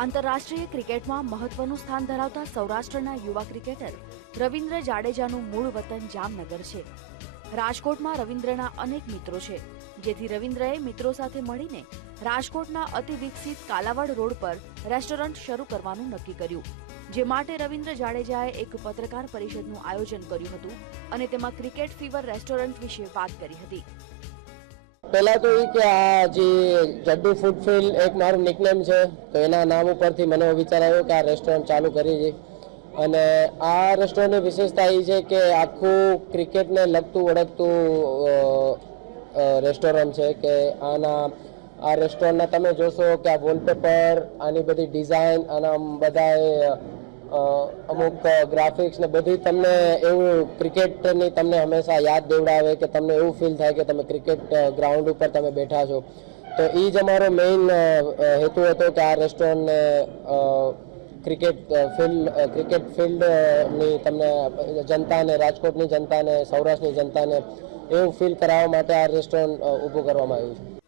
આંતરરાષ્ટ્રીય ક્રિકેટમાં મહત્વનું સ્થાન ધરાવતા સૌરાષ્ટ્રના યુવા ક્રિકેટર રવિન્દ્ર જાડેજાનું મૂળ વતન જામનગર છે. રાજકોટમાં રવિન્દ્રના અનેક મિત્રો છે. જેથી રવિન્દ્રએ મિત્રો સાથે મળીને રાજકોટના અતિ વિકસિત કાલાવડ રોડ પર રેસ્ટોરન્ટ શરૂ કરવાનું નક્કી કર્યું. જે માટે રવિન્દ્ર જાડેજાએ એક પત્રકાર પરિષદનું આયોજન કર્યું હતું અને તેમાં ક્રિકેટ ફીવર રેસ્ટોરન્ટ વિશે વાત કરી હતી. પહેલા તો એ કે આ જે જડ્ડુ ફૂડ ફિલ્ડ એક મારું નિકનેમ છે, તો એના નામ ઉપરથી મને વિચાર આવ્યો કે આ રેસ્ટોરન્ટ ચાલુ કરી છે અને આ રેસ્ટોરન્ટની વિશેષતા એ છે કે આખું ક્રિકેટને લગતું ઓળખતું રેસ્ટોરન્ટ છે કે આના, આ રેસ્ટોરન્ટના તમે જોશો કે આ વોલપેપર આની બધી ડિઝાઇન આના બધા અમુક ગ્રાફિક્સ ને બધી તમને એવું ક્રિકેટની તમને હંમેશા યાદ દેવડાવે કે તમને એવું ફીલ થાય કે તમે ક્રિકેટ ગ્રાઉન્ડ ઉપર તમે બેઠા છો. તો એ જ અમારો મેઇન હેતુ હતો કે આ રેસ્ટોરન્ટને ક્રિકેટ ફિલ્ડ ક્રિકેટ ફિલ્ડની તમને જનતાને, રાજકોટની જનતાને, સૌરાષ્ટ્રની જનતાને એવું ફીલ કરાવવા માટે આ રેસ્ટોરન્ટ ઊભું કરવામાં આવ્યું છે.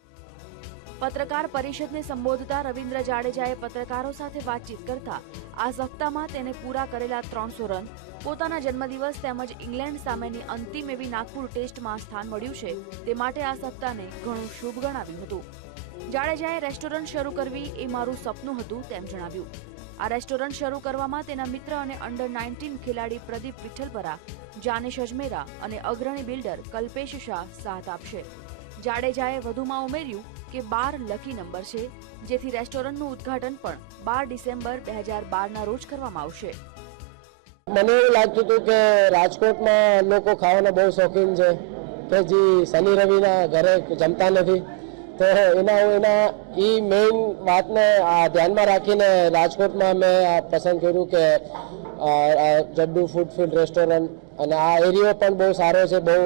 પત્રકાર પરિષદને સંબોધતા રવિન્દ્ર જાડેજાએ પત્રકારો સાથે વાતચીત કરતા આ સપ્તાહમાં તેને પૂરા કરેલા ત્રણસો રન, પોતાના જન્મદિવસ તેમજ ઇંગ્લેન્ડ સામેની અંતિમ એવી નાગપુર ટેસ્ટમાં સ્થાન મળ્યું છે, તે માટે આ સપ્તાહને ઘણું શુભ ગણાવ્યું હતું. જાડેજાએ રેસ્ટોરન્ટ શરૂ કરવી એ મારું સપનું હતું તેમ જણાવ્યું. આ રેસ્ટોરન્ટ શરૂ કરવામાં તેના મિત્ર અને અંડર નાઇન્ટીન ખેલાડી પ્રદીપ વિઠ્ઠલપરા, જાનેશ અજમેરા અને અગ્રણી બિલ્ડર કલ્પેશ શાહ સાથ આપશે. જાડેજાએ વધુમાં ઉમેર્યું કે બાર લકી નંબર છે, જેથી રેસ્ટોરન્ટનું ઉદ્ઘાટન પણ બાર ડિસેમ્બર બે હજાર બારના રોજ કરવામાં આવશે. મને એવું લાગતું હતું કે રાજકોટમાં લોકો ખાવાના બહુ શોખીન છે, કે જે શનિ રવિના ઘરે જમતા નથી. તો એના એના એ મેઇન વાતને ધ્યાનમાં રાખીને રાજકોટમાં મેં આ પસંદ કર્યું કે જડ્ડુ ફૂડ ફિલ્ડ રેસ્ટોરન્ટ અને આ એરિયો પણ બહુ સારો છે, બહુ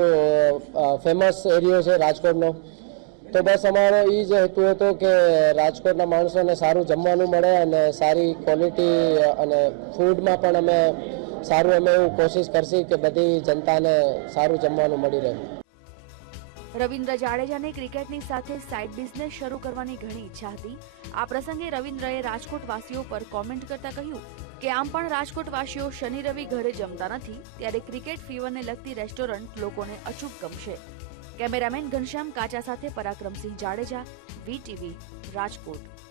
ફેમસ એરિયો છે રાજકોટનો. તો બસ અમારો એ જ હેતુ હતો કે રાજકોટના માણસોને સારું જમવાનું મળે અને સારી ક્વોલિટી અને ફૂડમાં પણ અમે સારું અમે એવું કોશિશ કરશી કે બધી જનતાને સારું જમવાનું મળી રહે. રવિન્દ્ર જાડેજાને ક્રિકેટની સાથે સાઇડ બિઝનેસ શરૂ કરવાની ઘણી ઈચ્છા હતી. આ પ્રસંગે રવિન્દ્રએ રાજકોટવાસીઓ પર કોમેન્ટ કરતા કહ્યું કે, આમ પણ રાજકોટવાસીઓ શનિ રવિ ઘરે જમતા નથી, ત્યારે ક્રિકેટ ફીવરને લગતી રેસ્ટોરન્ટ લોકોને અચૂક ગમશે. કેમેરામેન ઘનશ્યામ કાચા સાથે પરાક્રમસિંહ જાડેજા વીટીવી રાજકોટ.